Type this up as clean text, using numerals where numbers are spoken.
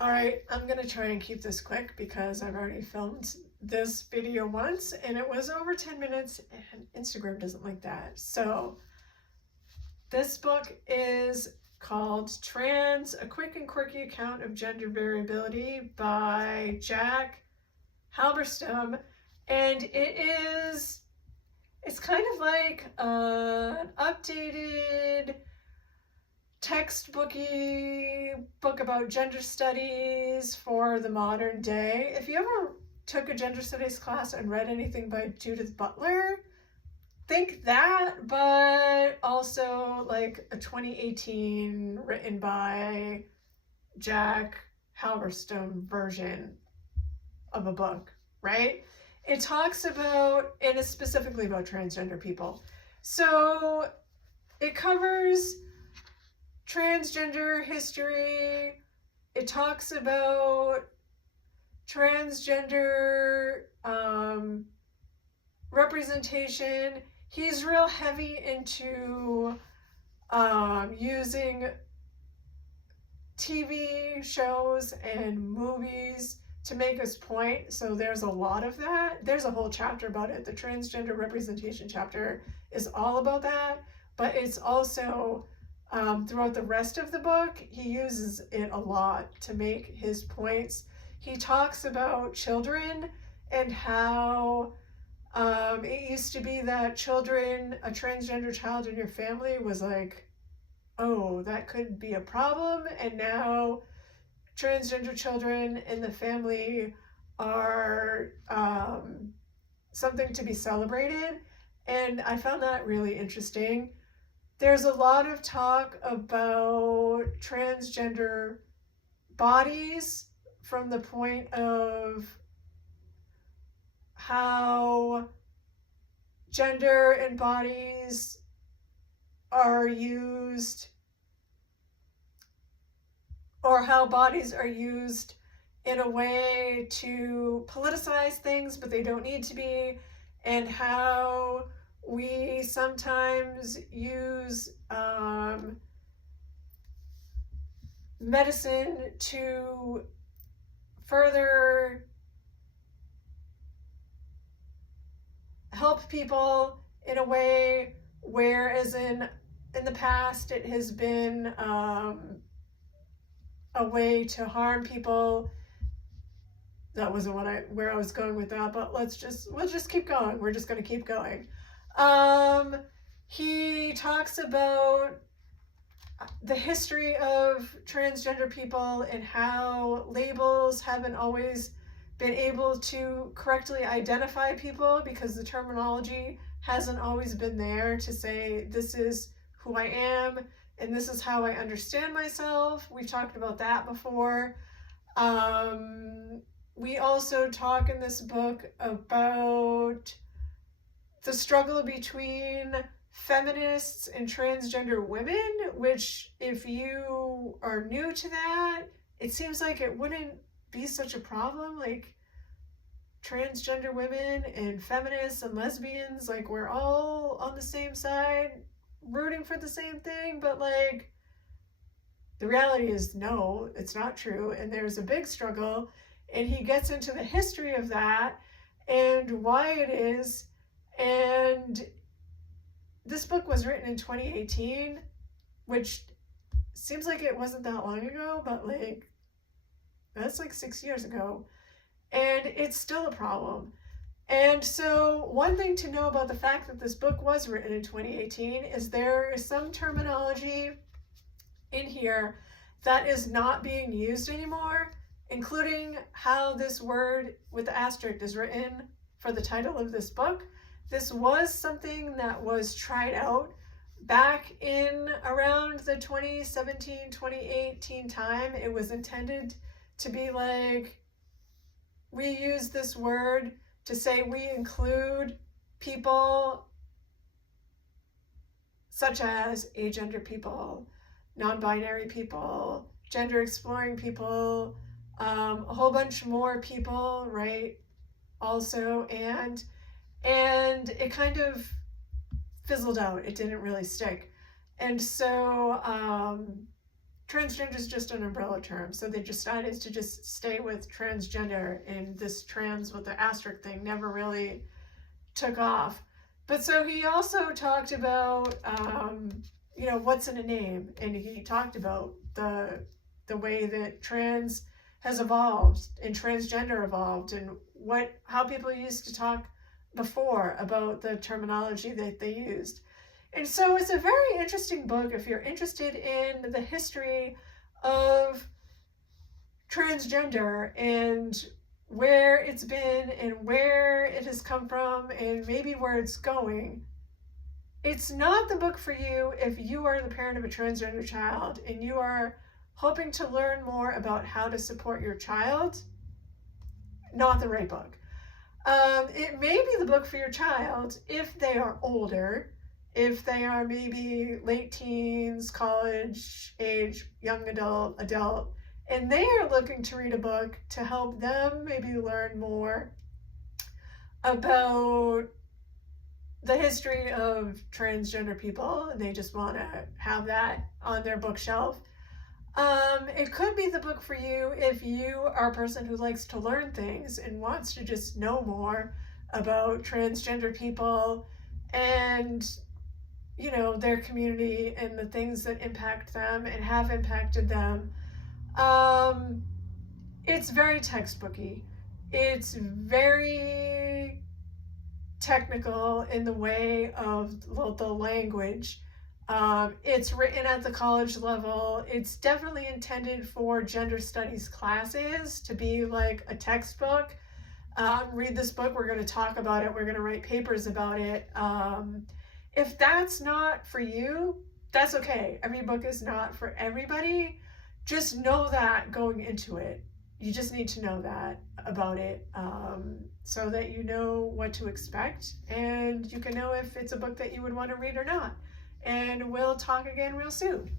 All right, I'm gonna try and keep this quick because I've already filmed this video once and it was over 10 minutes and Instagram doesn't like that. So this book is called A Quick and Quirky Account of Gender Variability by Jack Halberstam. And it's kind of like an updated textbooky book about gender studies for the modern day. If you ever took a gender studies class and read anything by Judith Butler, think that, but also like a 2018 written by Jack Halberstam version of a book, right? It talks about, and it's specifically about transgender people. So it covers transgender history. It talks about transgender representation. He's real heavy into using TV shows and movies to make his point. So there's a lot of that. There's a whole chapter about it. The transgender representation chapter is all about that, but it's also throughout the rest of the book, he uses it a lot to make his points. He talks about children and how it used to be that a transgender child in your family was like, oh, that could be a problem. And now transgender children in the family are something to be celebrated. And I found that really interesting. There's a lot of talk about transgender bodies from the point of how gender and bodies are used, or how bodies are used in a way to politicize things, but they don't need to be, and how we sometimes use medicine to further help people in a way, whereas in the past it has been a way to harm people. That wasn't where I was going with that, but let's just keep going. We're just going to keep going. He talks about the history of transgender people and how labels haven't always been able to correctly identify people because the terminology hasn't always been there to say this is who I am and this is how I understand myself. We've talked about that before. We also talk in this book about the struggle between feminists and transgender women, which if you are new to that, it seems like it wouldn't be such a problem. Like transgender women and feminists and lesbians, like we're all on the same side rooting for the same thing, but like the reality is no, it's not true, and there's a big struggle, and he gets into the history of that and why it is. And this book was written in 2018, which seems like it wasn't that long ago, but like that's like 6 years ago, and it's still a problem. And so one thing to know about the fact that this book was written in 2018 is there is some terminology in here that is not being used anymore, including how this word with the asterisk is written for the title of this book. This was something that was tried out back in around the 2017, 2018 time. It was intended to be like, we use this word to say we include people such as agender people, non-binary people, gender exploring people, a whole bunch more people, right? Also, and it kind of fizzled out. It didn't really stick. And so transgender is just an umbrella term, so they decided to just stay with transgender, and this trans with the asterisk thing never really took off. But so he also talked about, what's in a name, and he talked about the way that trans has evolved and transgender evolved, and how people used to talk before about the terminology that they used. And so it's a very interesting book if you're interested in the history of transgender and where it's been and where it has come from and maybe where it's going. It's not the book for you if you are the parent of a transgender child and you are hoping to learn more about how to support your child. Not the right book. It may be the book for your child if they are older, if they are maybe late teens, college age, young adult, and they are looking to read a book to help them maybe learn more about the history of transgender people, and they just want to have that on their bookshelf. It could be the book for you if you are a person who likes to learn things and wants to just know more about transgender people and their community and the things that impact them and have impacted them. It's very textbooky. It's very technical in the way of the language. It's written at the college level. It's definitely intended for gender studies classes to be like a textbook. Read this book, we're going to talk about it, we're going to write papers about it. If that's not for you, that's okay. Every book is not for everybody. Just know that going into it. You just need to know that about it so that you know what to expect and you can know if it's a book that you would want to read or not. And we'll talk again real soon.